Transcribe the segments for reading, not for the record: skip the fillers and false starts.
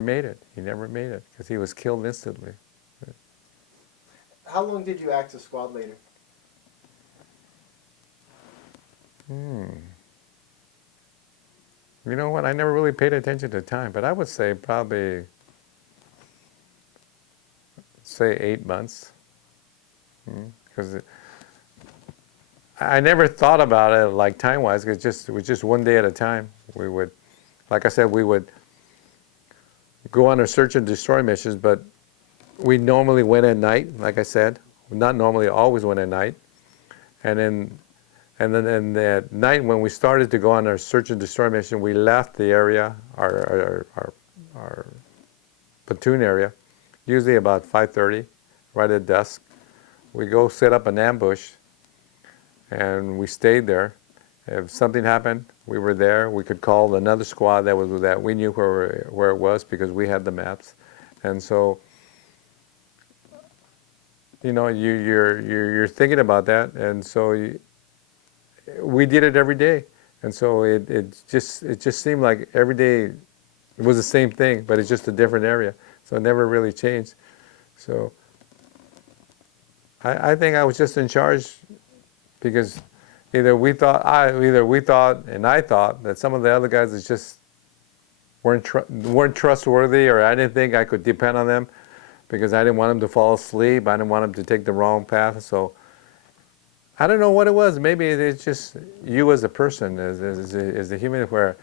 made it. He never made it because he was killed instantly. How long did you act as squad leader? You know what? I never really paid attention to time, but I would say probably, say 8 months. Because I never thought about it like time-wise. It was just one day at a time. We would, like I said, we would go on our search and destroy missions, but we normally went at night, like I said. Not normally, always went at night. And then at night when we started to go on our search and destroy mission, we left the area, our platoon area, usually about 5:30, right at dusk. We go set up an ambush, and we stayed there. If something happened, we were there. We could call another squad that was with that. We knew where it was because we had the maps, and so you know you're thinking about that, and so we did it every day, and so it just seemed like every day it was the same thing, but it's just a different area, so it never really changed. So I think I was just in charge because either we thought and I thought that some of the other guys just weren't trustworthy, or I didn't think I could depend on them because I didn't want them to fall asleep. I didn't want them to take the wrong path. So I don't know what it was. Maybe it's just you as a person, as a human, where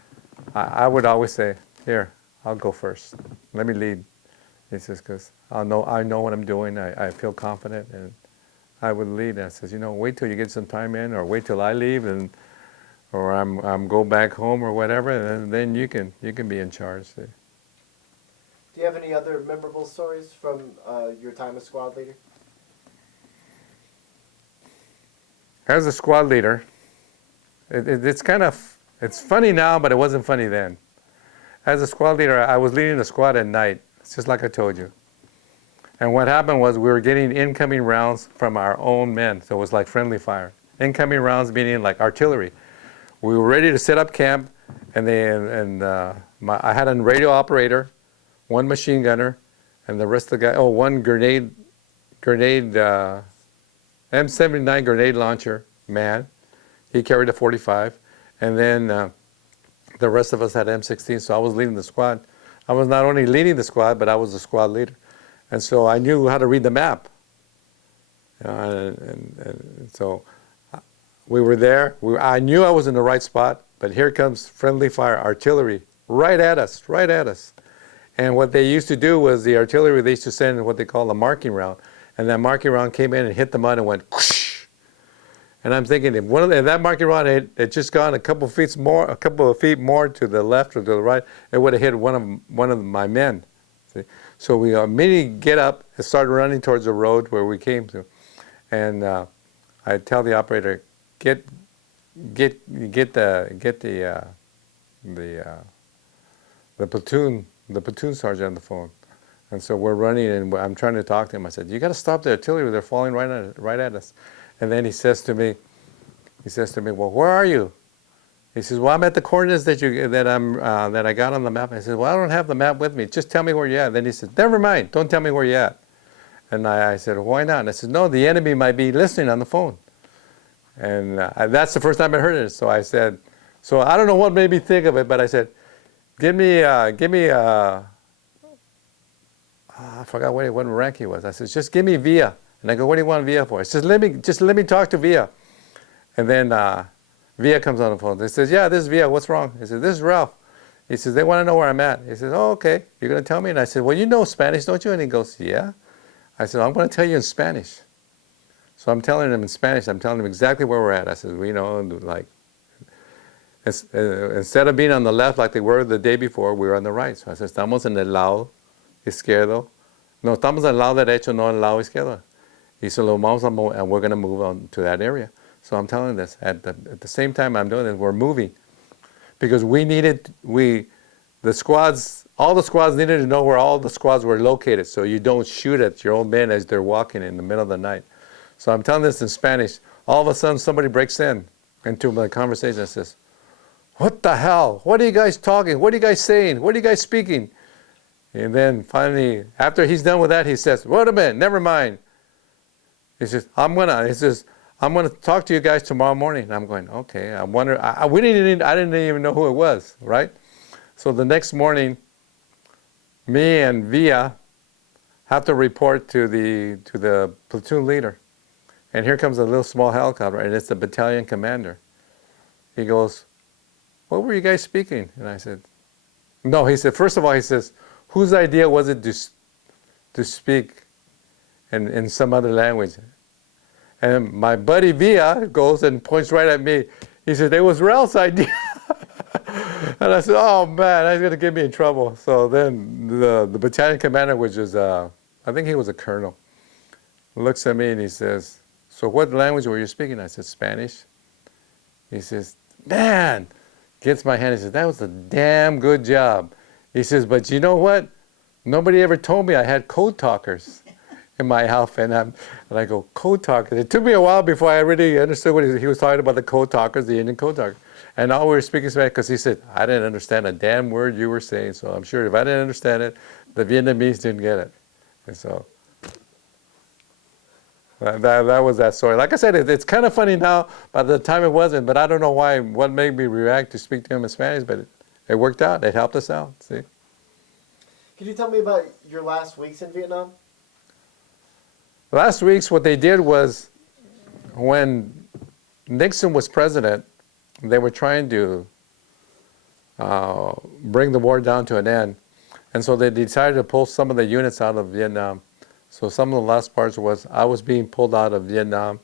I would always say, "Here, I'll go first. Let me lead." He says, "Because I know what I'm doing. I feel confident, and I would lead." And I says, "You know, wait till you get some time in, or wait till I leave, or I'm go back home or whatever, and then you can be in charge." Do you have any other memorable stories from your time as squad leader? As a squad leader, it's funny now, but it wasn't funny then. As a squad leader, I was leading the squad at night, just like I told you. And what happened was we were getting incoming rounds from our own men, so it was like friendly fire. Incoming rounds meaning like artillery. We were ready to set up camp, and I had a radio operator, one machine gunner, and the rest of the guy. Oh, one grenade. M79 grenade launcher man. He carried a 45. And then the rest of us had M16, so I was leading the squad. I was not only leading the squad, but I was the squad leader. And so I knew how to read the map. And so we were there. I knew I was in the right spot, but here comes friendly fire artillery right at us. And what they used to do was the artillery, they used to send what they call a marking round. And that marking round came in and hit the mud and went whoosh. And I'm thinking, if that marking round had just gone a couple of feet more to the left or to the right, it would have hit one of my men. See? So we immediately get up and start running towards the road where we came to, and I tell the operator, get the platoon sergeant on the phone. And so we're running, and I'm trying to talk to him. I said, "You got to stop the artillery. They're falling right at us." And then he says to me, "Well, where are you?" He says, "Well, I'm at the coordinates that I got on the map." I said, "Well, I don't have the map with me. Just tell me where you're at." Then he said, "Never mind. Don't tell me where you're at." And I said, "Why not?" And I said, "No, the enemy might be listening on the phone." And that's the first time I heard it. So I said, so I don't know what made me think of it, but I said, give me I forgot what rank he was. I said, "Just give me Via." And I go, "What do you want Via for?" He says, let me talk to Via. And then Via comes on the phone. He says, "Yeah, this is Via. What's wrong?" He says, "This is Ralph." He says, "They want to know where I'm at." He says, "Oh, okay. You're going to tell me?" And I said, "Well, you know Spanish, don't you?" And he goes, "Yeah." I said, "I'm going to tell you in Spanish." So I'm telling him in Spanish. I'm telling him exactly where we're at. I said, "We know, like, instead of being on the left like they were the day before, we were on the right." So I said, "Estamos en el lado izquierdo. No, estamos en el lado derecho, no en el lado izquierdo." He said, and we're going to move on to that area. So I'm telling this. At the same time I'm doing this, we're moving. Because all the squads needed to know where all the squads were located, so you don't shoot at your own men as they're walking in the middle of the night. So I'm telling this in Spanish. All of a sudden somebody breaks into my conversation and says, "What the hell? What are you guys talking? What are you guys saying? What are you guys speaking?" And then finally, after he's done with that, he says, "Wait a minute, never mind." He says, "I'm gonna talk to you guys tomorrow morning." And I'm going, "Okay." I wonder. I didn't even know who it was, right? So the next morning, me and Via have to report to the platoon leader. And here comes a little small helicopter, and it's the battalion commander. He goes, "What were you guys speaking?" And I said, "No." He said, first of all, he says, "Whose idea was it to speak in some other language?" And my buddy Via goes and points right at me. He said, "It was Ralph's idea." And I said, "Oh man, he's gonna get me in trouble." So then the battalion commander, which is I think he was a colonel, looks at me and he says, "So what language were you speaking?" I said, "Spanish." He says, "Man," gets my hand. He says, "That was a damn good job." He says, "But you know what? Nobody ever told me I had code talkers in my outfit." And I go, "Code talkers?" It took me a while before I really understood what he was talking about, the code talkers, the Indian code talkers. And all we were speaking Spanish, because he said, "I didn't understand a damn word you were saying, so I'm sure if I didn't understand it, the Vietnamese didn't get it." And so that was that story. Like I said, it's kind of funny now. By the time it wasn't, but I don't know what made me react to speak to him in Spanish, but it worked out. It helped us out, see? Can you tell me about your last weeks in Vietnam? Last week's what they did was when Nixon was president, they were trying to bring the war down to an end. And so they decided to pull some of the units out of Vietnam. So some of the last parts was I was being pulled out of Vietnam.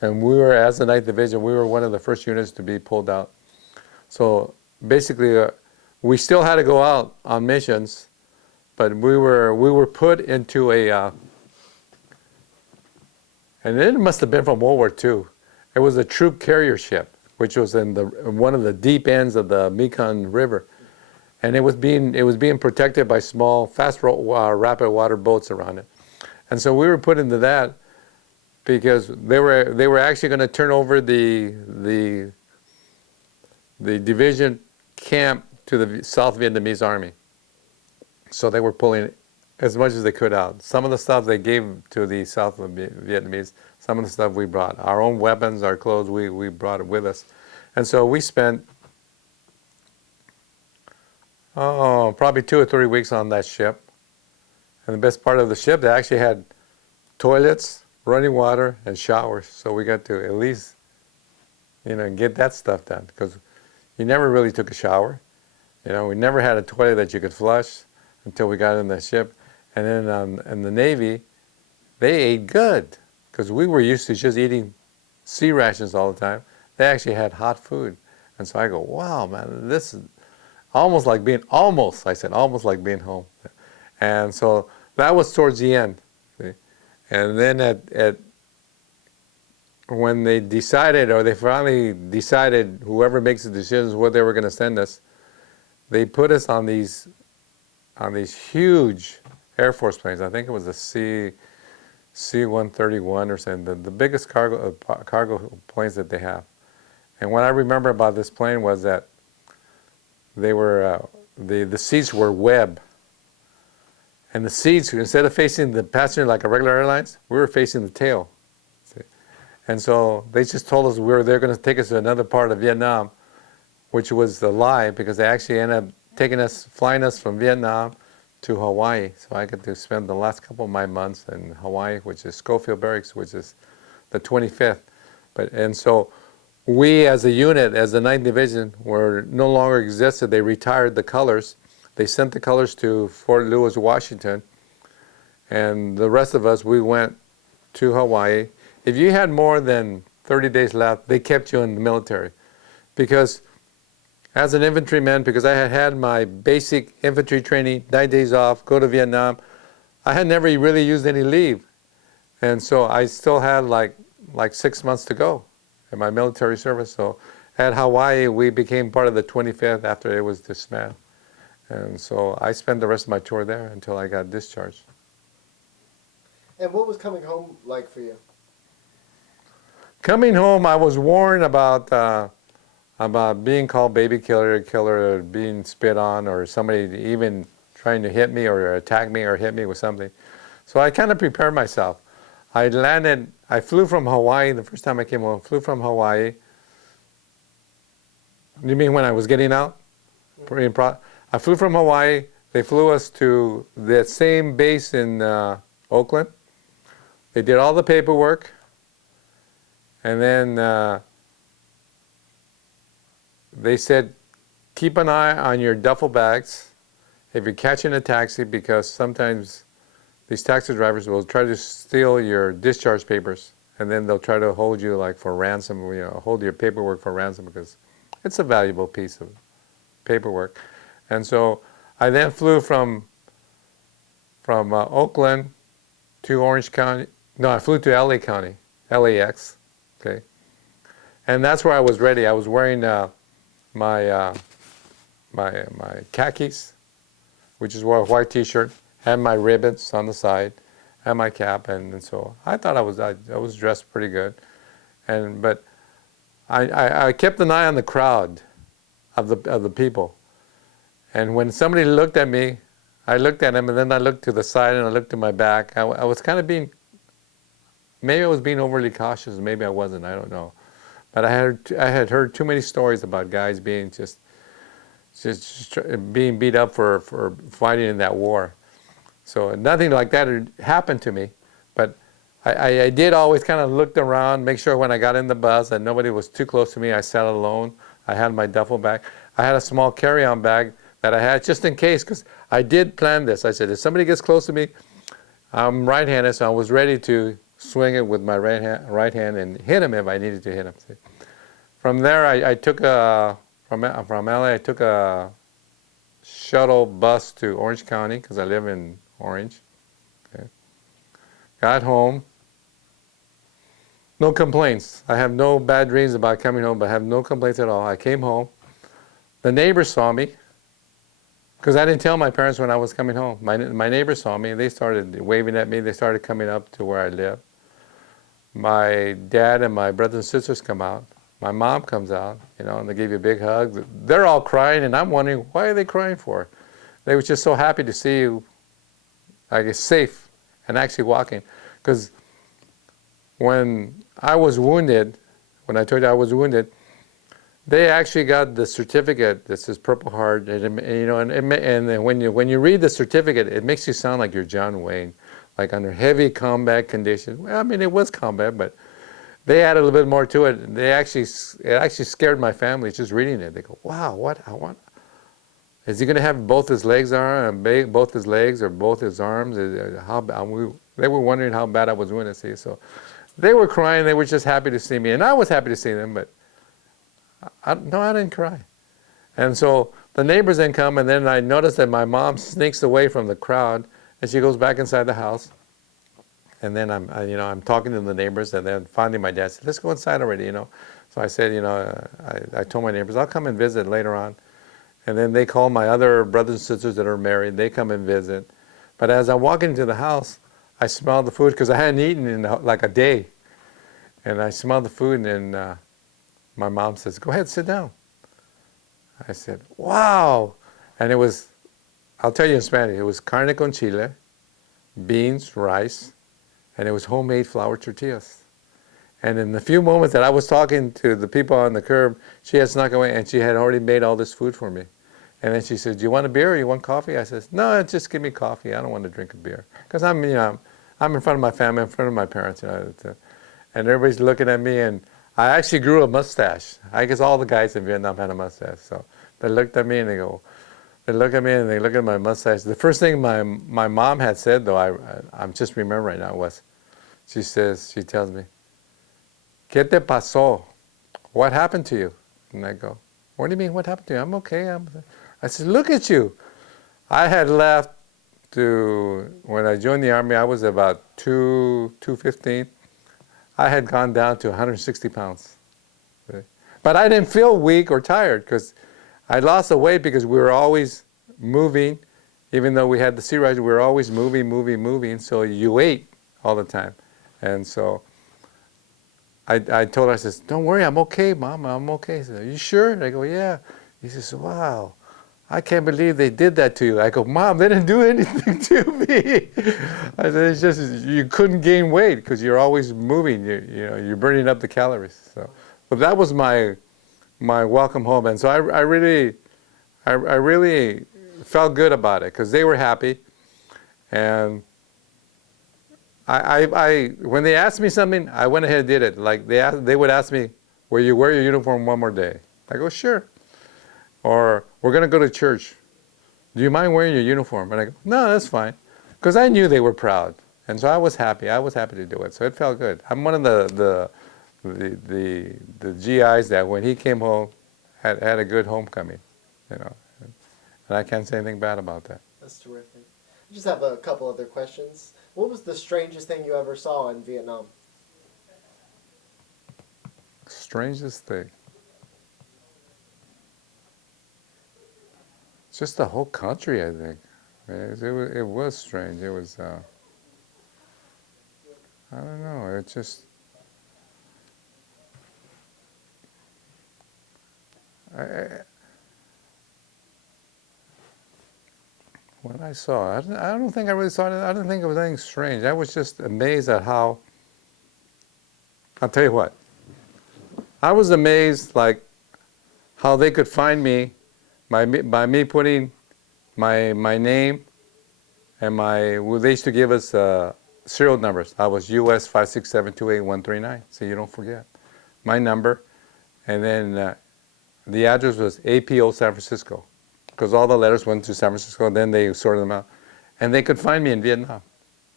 And we were, as the 9th Division, we were one of the first units to be pulled out. So basically, we still had to go out on missions, but we were put into and it must have been from World War II. It was a troop carrier ship, which was in one of the deep ends of the Mekong River, and it was being protected by small, fast rapid water boats around it, and so we were put into that because they were actually going to turn over the division camp to the South Vietnamese Army. So they were pulling as much as they could out. Some of the stuff they gave to the South Vietnamese, some of the stuff we brought. Our own weapons, our clothes, we brought it with us. And so we spent, probably 2 or 3 weeks on that ship. And the best part of the ship, they actually had toilets, running water, and showers. So we got to at least, get that stuff done. Because you never really took a shower. We never had a toilet that you could flush until we got in the ship. And then in the Navy, they ate good because we were used to just eating sea rations all the time. They actually had hot food. And so I go, wow, man, this is almost like being almost like being home. And so that was towards the end. See? And then when they decided, or they finally decided, whoever makes the decisions, what they were going to send us, they put us on these huge Air Force planes. I think it was the C-131 or something, the biggest cargo planes that they have. And what I remember about this plane was that they were the seats were web, and the seats, instead of facing the passenger like a regular airlines, we were facing the tail. See? And so they just told us they're going to take us to another part of Vietnam, which was a lie, because they actually ended up flying us from Vietnam to Hawaii. So I got to spend the last couple of my months in Hawaii, which is Schofield Barracks, which is the 25th. And so we as a unit, as the 9th Division, were no longer existed. They retired the colors. They sent the colors to Fort Lewis, Washington. And the rest of us, we went to Hawaii. If you had more than 30 days left, they kept you in the military. Because as an infantryman, because I had had my basic infantry training, 9 days off, go to Vietnam, I had never really used any leave. And so I still had like 6 months to go in my military service. So at Hawaii, we became part of the 25th after it was disbanded. And so I spent the rest of my tour there until I got discharged. And what was coming home like for you? Coming home, I was warned about being called baby killer, being spit on, or somebody even trying to hit me or attack me or hit me with something. So I kind of prepared myself. I flew from Hawaii the first time I came home, flew from Hawaii. You mean when I was getting out? I flew from Hawaii. They flew us to the same base in Oakland. They did all the paperwork. And then they said, keep an eye on your duffel bags if you're catching a taxi, because sometimes these taxi drivers will try to steal your discharge papers, and then they'll try to hold you like for ransom, hold your paperwork for ransom, because it's a valuable piece of paperwork. And so I then flew from Oakland to Orange County. No, I flew to LA County, LAX, okay. And that's where I was ready. I was wearing my khakis, which is a white T-shirt, had my ribbons on the side, had my cap, and so I thought I was dressed pretty good, but I kept an eye on the crowd of the people, and when somebody looked at me, I looked at him, and then I looked to the side and I looked to my back. I was kind of maybe I was being overly cautious, maybe I wasn't, I don't know, but I had heard too many stories about guys being just being beat up for fighting in that war. So nothing like that had happened to me, but I did always kind of look around, make sure when I got in the bus that nobody was too close to me. I sat alone. I had my duffel bag. I had a small carry-on bag that I had just in case, because I did plan this. I said, if somebody gets close to me, I'm right-handed, so I was ready to swing it with my right hand and hit him if I needed to hit him. From there, I took from LA, I took a shuttle bus to Orange County, because I live in Orange. Okay. Got home. No complaints. I have no bad dreams about coming home, but I have no complaints at all. I came home. The neighbors saw me, because I didn't tell my parents when I was coming home. My neighbors saw me. They started waving at me. They started coming up to where I live. My dad and my brothers and sisters come out. My mom comes out, and they give you a big hug. They're all crying, and I'm wondering, why are they crying for? They were just so happy to see you, I guess, safe and actually walking. Because when I was wounded, when I told you I was wounded, they actually got the certificate that says Purple Heart, and when you read the certificate, it makes you sound like you're John Wayne, like under heavy combat conditions. Well, I mean, it was combat, but they added a little bit more to it. It actually scared my family just reading it. They go, "Wow, is he going to have both his legs both his legs or both his arms?" They were wondering how bad I was wounded. See, so they were crying. They were just happy to see me, and I was happy to see them. But I didn't cry. And so the neighbors then come, and then I noticed that my mom sneaks away from the crowd, and she goes back inside the house. And then I'm talking to the neighbors, and then finally my dad said, "Let's go inside already," So I said, I told my neighbors, I'll come and visit later on. And then they call my other brothers and sisters that are married. They come and visit. But as I walk into the house, I smelled the food, because I hadn't eaten in like a day. And I smelled the food, and my mom says, "Go ahead, sit down." I said, "Wow." And it was, I'll tell you in Spanish, it was carne con chile, beans, rice, and it was homemade flour tortillas. And in the few moments that I was talking to the people on the curb, she had snuck away, and she had already made all this food for me. And then she said, "Do you want a beer or you want coffee?" I said, "No, just give me coffee. I don't want to drink a beer." Because I'm in front of my family, in front of my parents, and everybody's looking at me, and I actually grew a mustache. I guess all the guys in Vietnam had a mustache. So they looked at me and they look at my mustache. The first thing my mom had said, though, I'm just remembering right now, was, she tells me, "¿Qué te pasó? What happened to you?" And I go, "What do you mean, what happened to you? I'm okay." I said, "Look at you." I had left when I joined the Army, I was about 215. I had gone down to 160 pounds. But I didn't feel weak or tired, because I lost the weight because we were always moving. Even though we had the sea rise, we were always moving. So you ate all the time. And so I told her, I says, "Don't worry, I'm okay, Mom, I'm okay." She said, "Are you sure?" And I go, "Yeah." He says, "Wow, I can't believe they did that to you. I go, Mom, they didn't do anything to me. I said, it's just you couldn't gain weight because you're always moving. You're burning up the calories. So, but that was my welcome home, and so I really felt good about it because they were happy, and I when they asked me something, I went ahead and did it. Like they would ask me, will you wear your uniform one more day? I go, sure. Or, we're going to go to church. Do you mind wearing your uniform? And I go, no, that's fine. Because I knew they were proud. And so I was happy. I was happy to do it. So it felt good. I'm one of the GIs that when he came home, had a good homecoming. And I can't say anything bad about that. That's terrific. I just have a couple other questions. What was the strangest thing you ever saw in Vietnam? Strangest thing. Just the whole country, I think. It was strange. It was, I don't know, it just, what I saw, I don't think I really saw it. I didn't think it was anything strange. I was just amazed at how, I'll tell you what, I was amazed, like, how they could find me by me putting my name and well, they used to give us serial numbers. I was US 567281139, so you don't forget. My number, and then the address was APO San Francisco, because all the letters went to San Francisco, and then they sorted them out. And they could find me in Vietnam.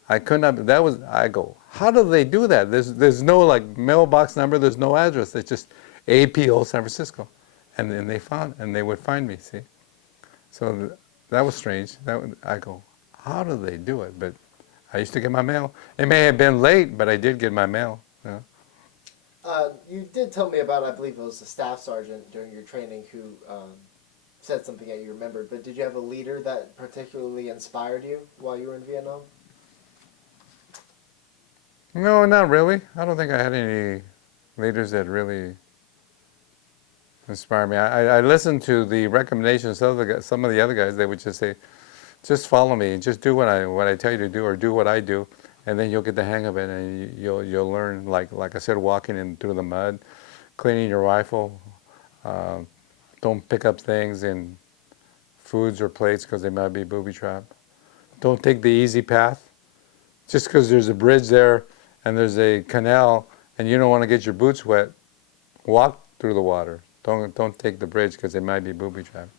I couldn't have, I go, how do they do that? There's no like mailbox number, there's no address, it's just APO San Francisco. And then they would find me, see? So that was strange. I go, how do they do it? But I used to get my mail. It may have been late, but I did get my mail. You did tell me about, I believe it was a staff sergeant during your training who said something that you remembered, but did you have a leader that particularly inspired you while you were in Vietnam? No, not really. I don't think I had any leaders that really inspired me. I listened to the recommendations of some of the other guys. They would just say, just follow me, just do what I tell you to do, or do what I do, and then you'll get the hang of it, and you'll learn. Like I said, walking in through the mud, cleaning your rifle, don't pick up things in foods or plates because they might be booby trapped. Don't take the easy path. Just because there's a bridge there and there's a canal and you don't want to get your boots wet, walk through the water. Don't take the bridge because they might be booby trapped.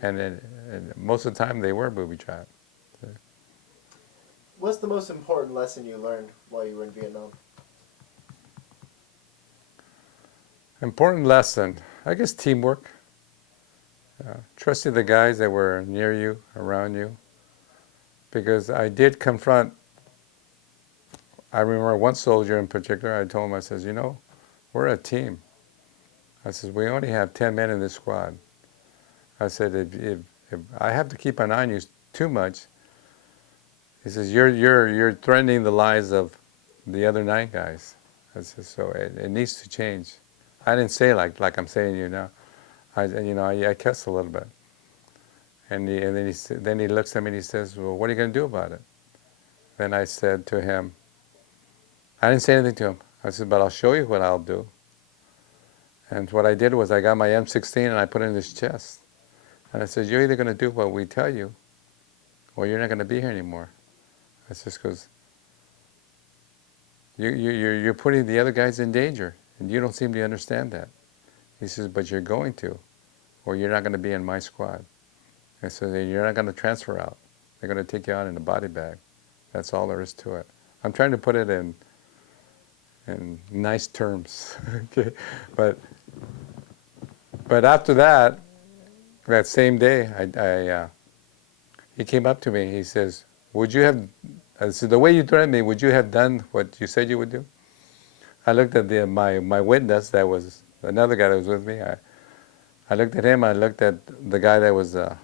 And most of the time they were booby trapped. What's the most important lesson you learned while you were in Vietnam? Important lesson, I guess teamwork. Trusting the guys that were near you, around you. Because I did confront, I remember one soldier in particular, I told him, I says, we're a team. I says, we only have 10 men in this squad. I said, if I have to keep an eye on you too much, he says, you're threatening the lives of the other 9 guys. I said, so it needs to change. I didn't say like I'm saying to you now. I cussed a little bit. And then he looks at me and he says, well, what are you going to do about it? Then I said to him, I didn't say anything to him. I said, but I'll show you what I'll do. And what I did was I got my M16 and I put it in his chest. And I said, you're either going to do what we tell you or you're not going to be here anymore. I said, because you're putting the other guys in danger and you don't seem to understand that. He says, but you're going to, or you're not going to be in my squad. I said, you're not going to transfer out. They're going to take you out in a body bag. That's all there is to it. I'm trying to put it in nice terms. Okay? But after that same day, he came up to me. He says, would you have, I said, the way you threatened me, would you have done what you said you would do? I looked at my witness, that was another guy that was with me. I looked at him, I looked at the guy that was, that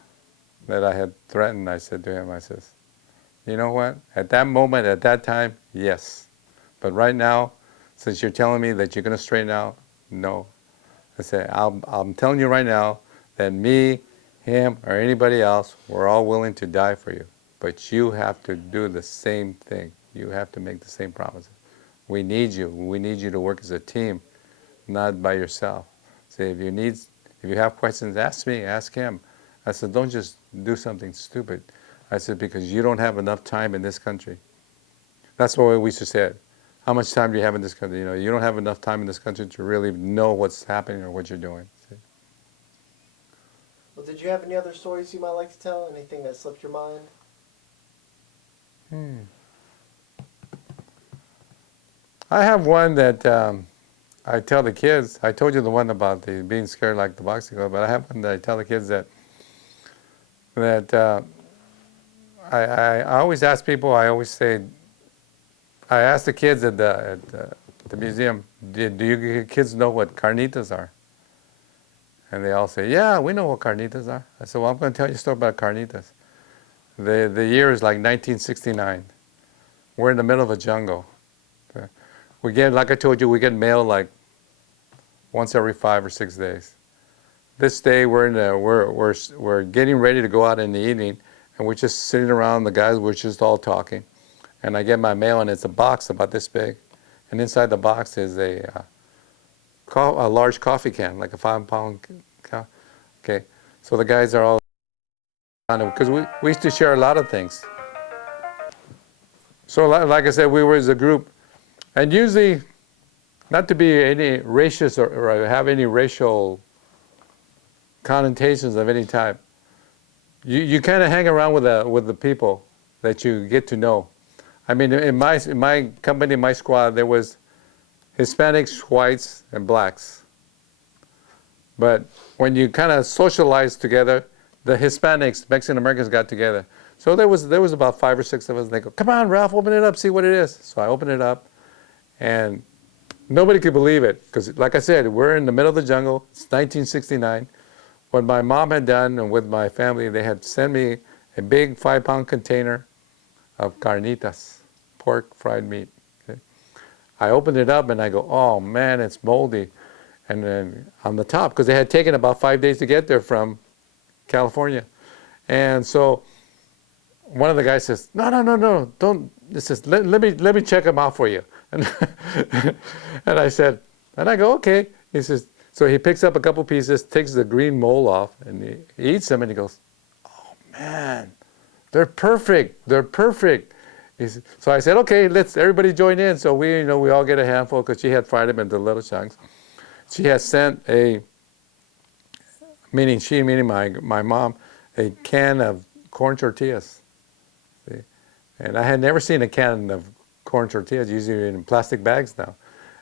I had threatened. I said to him, I says, you know what? At that moment, at that time, yes. But right now, since you're telling me that you're going to straighten out, no. I said, I'm telling you right now that me, him or anybody else, we're all willing to die for you. But you have to do the same thing. You have to make the same promises. We need you. We need you to work as a team, not by yourself. Say, if you have questions, ask me, ask him. I said, don't just do something stupid. I said, because you don't have enough time in this country. That's what we used to say. How much time do you have in this country? You know, you don't have enough time in this country to really know what's happening or what you're doing. See? Well, did you have any other stories you might like to tell? Anything that slipped your mind? I have one that I tell the kids. I told you the one about the being scared like the boxing glove, but I have one that I tell the kids that I always ask people. I always say, I ask the kids at the museum, do you kids know what carnitas are? And they all say, yeah, we know what carnitas are. I said, well, I'm going to tell you a story about carnitas. The year is like 1969. We're in the middle of a jungle. We get, like I told you, we get mail like once every 5 or 6 days. This day we're getting ready to go out in the evening, and we're just sitting around. The guys were just all talking, and I get my mail, and it's a box about this big, and inside the box is a large coffee can, like a 5-pound. Okay, so the guys are all because we used to share a lot of things. So like I said, we were as a group, and usually, not to be any racist or have any racial connotations of any type, you kind of hang around with the people that you get to know. I mean, in my company, my squad, there was Hispanics, whites, and blacks. But when you kind of socialize together, the Hispanics, Mexican Americans got together. So there was about 5 or 6 of us, and they go, come on, Ralph, open it up, see what it is. So I opened it up, and nobody could believe it, because like I said, we're in the middle of the jungle. It's 1969. What my mom had done, and with my family, they had sent me a big 5-pound container of carnitas, pork fried meat. Okay? I opened it up, and I go, oh man, it's moldy. And then on the top, because they had taken about 5 days to get there from California. And so one of the guys says, no, don't. This is, let me check them out for you. And and I said, and I go, okay. He says, so he picks up a couple pieces, takes the green mold off, and he eats them, and he goes, oh man, they're perfect. They're perfect. So I said, okay, let's everybody join in. So we all get a handful, because she had fried them into little chunks. She had sent meaning my mom, a can of corn tortillas. See? And I had never seen a can of corn tortillas, usually in plastic bags now.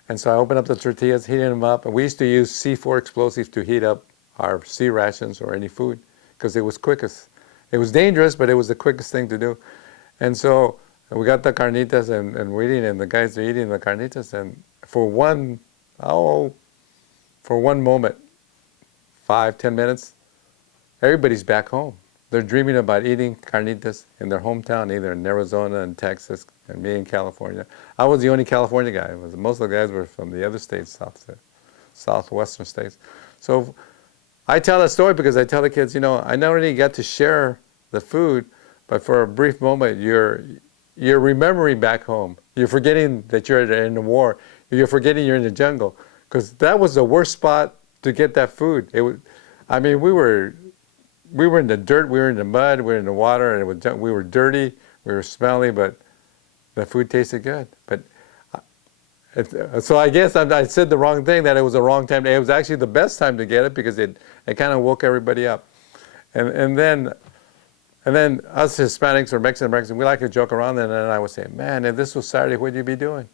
And so I opened up the tortillas, heated them up, and we used to use C4 explosives to heat up our sea rations or any food, because it was quickest. It was dangerous, but it was the quickest thing to do. And so we got the carnitas, and we're eating, and the guys are eating the carnitas, and for one moment, 5-10 minutes, everybody's back home. They're dreaming about eating carnitas in their hometown, either in Arizona and Texas, and me in California. I was the only California guy. Most of the guys were from the other states, southwestern states. So I tell that story because I tell the kids, I not only got to share the food, but for a brief moment, you're remembering back home. You're forgetting that you're in the war. You're forgetting you're in the jungle, because that was the worst spot to get that food. We were in the dirt, we were in the mud, we were in the water, and we were dirty, we were smelly, but the food tasted good. But so I guess I said the wrong thing, that it was the wrong time. It was actually the best time to get it, because it kind of woke everybody up. And then us Hispanics or Mexican Americans, we like to joke around, and then I would say, man, if this was Saturday, what would you be doing?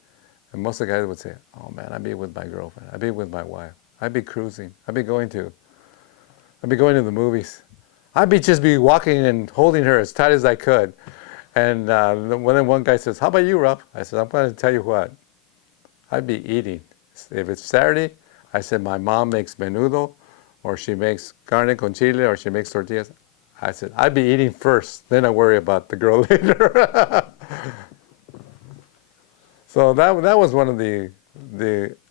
And most of the guys would say, oh man, I'd be with my girlfriend, I'd be with my wife, I'd be cruising, I'd be going to the movies. I'd just be walking and holding her as tight as I could. And then one guy says, how about you, Rob? I said, I'm going to tell you what, I'd be eating. If it's Saturday, I said, my mom makes menudo, or she makes carne con chile, or she makes tortillas. I said, I'd be eating first, then I worry about the girl later. So that was one of the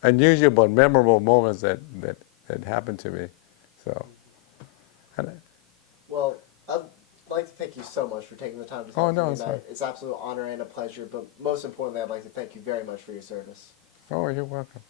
unusual but memorable moments that happened to me. So, like to thank you so much for taking the time to Oh, talk no, to me it's tonight. fine. It's an absolute honor and a pleasure, but most importantly, I'd like to thank you very much for your service. Oh, you're welcome.